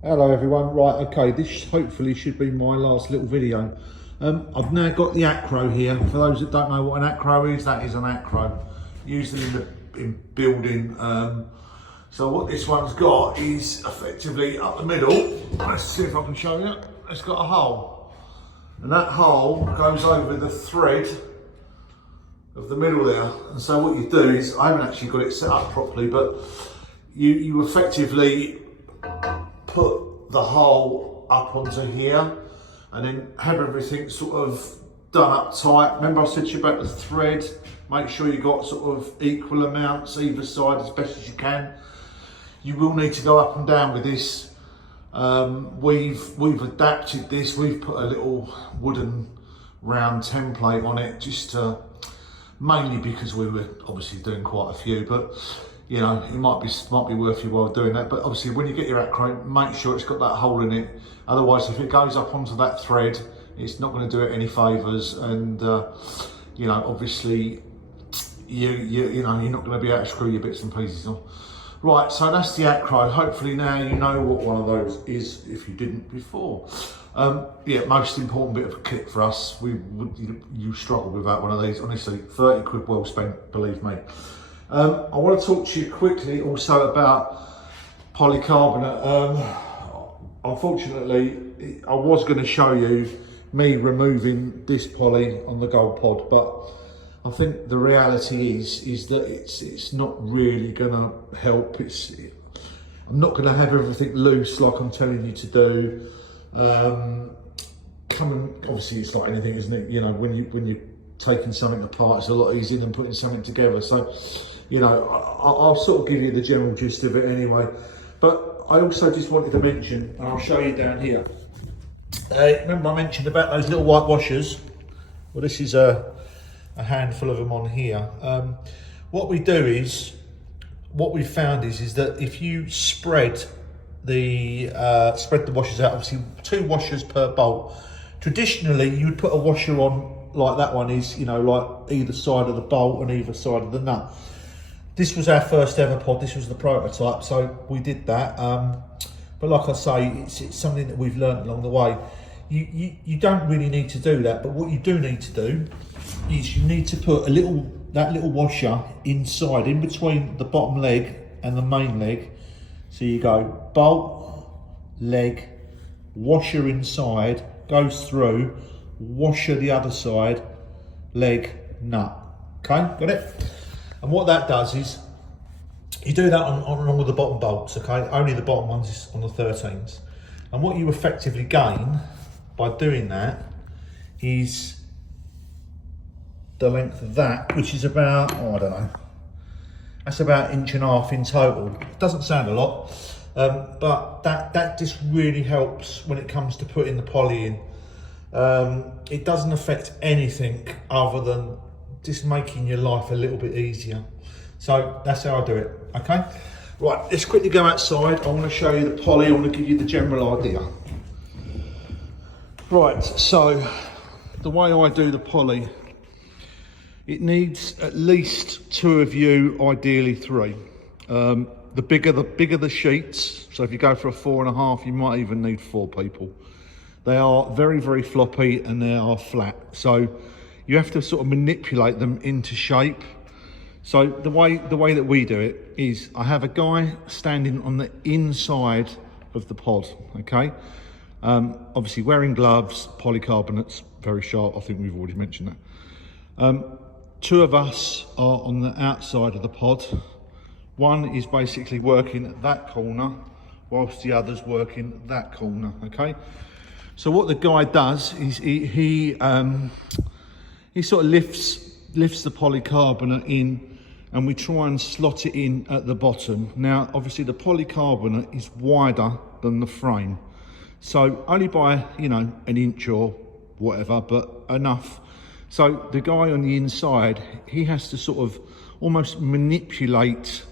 Hello everyone, right, okay, this hopefully should be my last little video. I've now got the acrow here. For those that don't know what an acrow is, that is an acrow, used in building. So what this one's got is effectively up the middle. Let's see if I can show you. It's got a hole, and that hole goes over the thread of the middle there. And so what you do is, I haven't actually got it set up properly, but you effectively put the hole up onto here and then have everything sort of done up tight. Remember I said to you about the thread? Make sure you got sort of equal amounts either side as best as you can. You will need to go up and down with this. We've adapted this. We've put a little wooden round template on it just to, mainly because we were obviously doing quite a few, but you know, it might be worth your while doing that. But obviously when you get your acrow, make sure it's got that hole in it. Otherwise, if it goes up onto that thread, it's not going to do it any favours. And you know, obviously you know, you're not going to be able to screw your bits and pieces on. Right, so that's the acrow. Hopefully now you know what one of those is if you didn't before. Yeah, most important bit of a kit for us. You struggle without one of these, honestly. 30 quid well spent, believe me. I want to talk to you quickly also about polycarbonate. Unfortunately, I was going to show you me removing this poly on the gold pod, but I think the reality is that it's not really going to help. I'm not going to have everything loose like I'm telling you to do. Obviously it's like anything, isn't it? You know, when you're taking something apart, it's a lot easier than putting something together. So, you know, I'll sort of give you the general gist of it anyway. But I also just wanted to mention, and I'll show you down here. Remember I mentioned about those little white washers? Well, this is a handful of them on here. What we do is, what we found is that if you spread the washers out, obviously 2 washers per bolt. Traditionally, you'd put a washer on like that one is, you know, like either side of the bolt and either side of the nut. This was our first ever pod, this was the prototype, so we did that. But like I say, it's something that we've learned along the way. You don't really need to do that, but what you do need to do is you need to put that little washer inside, in between the bottom leg and the main leg. So you go bolt, leg, washer inside, goes through, washer the other side, leg, nut. Okay, got it? And what that does is, you do that along with the bottom bolts, okay? Only the bottom ones is on the 13s. And what you effectively gain by doing that is the length of that, which is about, oh, I don't know, that's about 1.5 inches in total. It doesn't sound a lot, but that just really helps when it comes to putting the poly in. It doesn't affect anything other than just making your life a little bit easier. So that's how I do it, okay? Right, let's quickly go outside. I want to show you the poly, I want to give you the general idea. Right, so the way I do the poly, it needs at least 2 of you, ideally 3. The bigger the sheets, so if you go for a 4.5, you might even need 4 people. They are very, very floppy and they are flat. So you have to sort of manipulate them into shape. So the way that we do it is, I have a guy standing on the inside of the pod, okay? Obviously wearing gloves, polycarbonates, very sharp, I think we've already mentioned that. 2 of us are on the outside of the pod. One is basically working at that corner, whilst the other's working that corner, okay? So what the guy does is he sort of lifts the polycarbonate in, and we try and slot it in at the bottom. Now, obviously the polycarbonate is wider than the frame. So only by, you know, 1 inch or whatever, but enough. So the guy on the inside, he has to sort of almost manipulate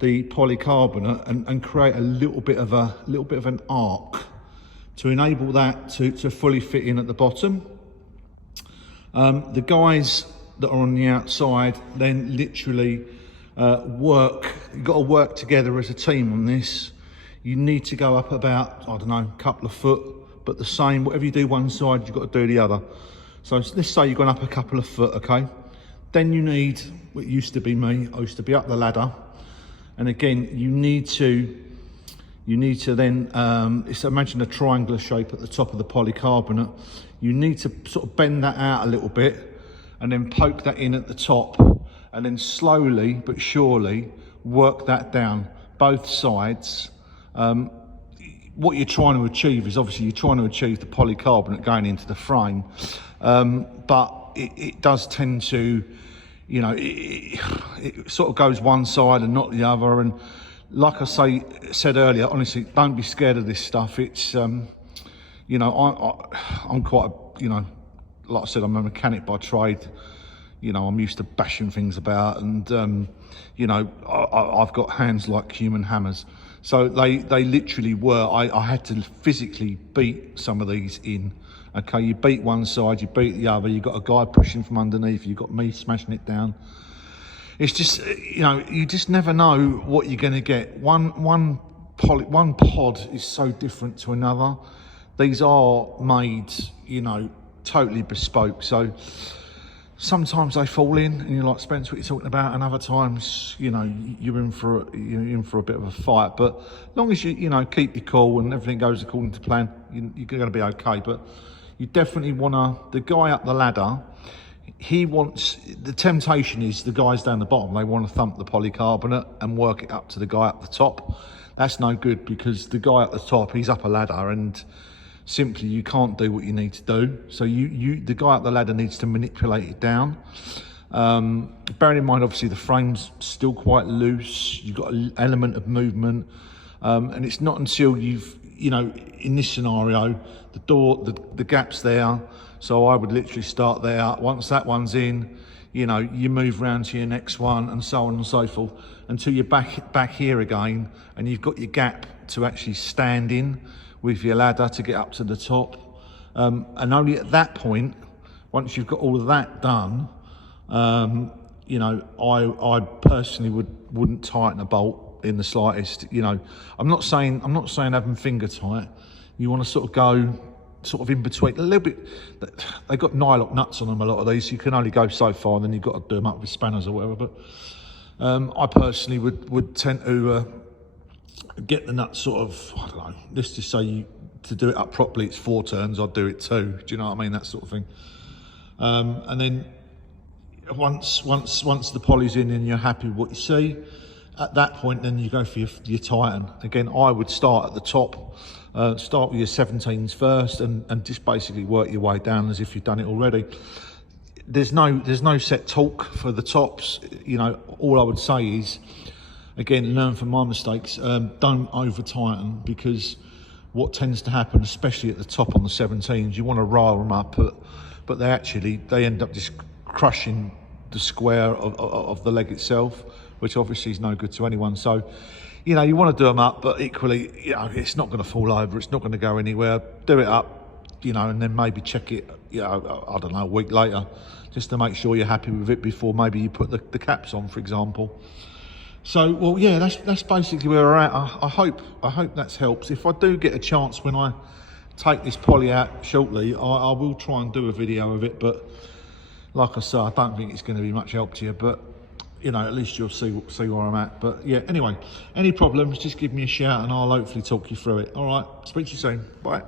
the polycarbonate and create a little bit of an arc to enable that to fully fit in at the bottom. The guys that are on the outside then literally you've got to work together as a team on this. you need to go up about, I don't know, a couple of foot, but the same, whatever you do one side, you've got to do the other. So let's say you've gone up a couple of foot, okay? Then you need, what used to be me, I used to be up the ladder. And again, you need to then, imagine a triangular shape at the top of the polycarbonate. You need to sort of bend that out a little bit and then poke that in at the top, and then slowly but surely work that down both sides. What you're trying to achieve is, obviously you're trying to achieve the polycarbonate going into the frame, but it does tend to, you know, it sort of goes one side and not the other. And like I said earlier, honestly, don't be scared of this stuff. It's you know, I'm quite a, you know, like I said, I'm a mechanic by trade. You know, I'm used to bashing things about, and you know, I've got hands like human hammers. So they literally were. I had to physically beat some of these in. Okay, you beat one side, you beat the other. You got a guy pushing from underneath. You got me smashing it down. It's just, you know, you just never know what you're going to get. One pod is so different to another. These are made, you know, totally bespoke. So sometimes they fall in, and you're like, Spence, what are you talking about? And other times, you know, you're in for a bit of a fight. But as long as you know, keep your cool and everything goes according to plan, you're going to be okay. But you definitely want to. The guy up the ladder, he wants. The temptation is the guys down the bottom. They want to thump the polycarbonate and work it up to the guy up the top. That's no good, because the guy at the top, he's up a ladder, and simply you can't do what you need to do. So the guy up the ladder needs to manipulate it down. Bearing in mind, obviously the frame's still quite loose. You've got an element of movement, and it's not until you know, in this scenario, the door, the gap's there. So I would literally start there. Once that one's in, you know, you move round to your next one, and so on and so forth, until you're back here again, and you've got your gap to actually stand in with your ladder to get up to the top. And only at that point, once you've got all of that done, you know, I personally wouldn't tighten a bolt in the slightest. You know, I'm not saying have them finger tight. You want to sort of go sort of in between a little bit. They've got nylock nuts on them, a lot of these, so you can only go so far, and then you've got to do them up with spanners or whatever. But I personally would tend to get the nut sort of, I don't know, let's just say to do it up properly, it's 4 turns, I'd do it 2. Do you know what I mean? That sort of thing. And then once the poly's in and you're happy with what you see, at that point, then you go for your tighten. Again, I would start at the top, start with your 17s first, and just basically work your way down as if you've done it already. There's no set torque for the tops. You know, all I would say is, again, learn from my mistakes. Don't over tighten, because what tends to happen, especially at the top on the 17s, you want to rile them up, but they end up just crushing the square of the leg itself, which obviously is no good to anyone. So, you know, you want to do them up, but equally, you know, it's not going to fall over, it's not going to go anywhere. Do it up, you know, and then maybe check it, you know, I don't know, a week later, just to make sure you're happy with it before maybe you put the caps on, for example. So, well, yeah, that's basically where we're at. I hope that helps. If I do get a chance when I take this poly out shortly, I will try and do a video of it. But like I said, I don't think it's going to be much help to you. But you know, at least you'll see where I'm at. But yeah, anyway, any problems, just give me a shout, and I'll hopefully talk you through it. All right, speak to you soon. Bye.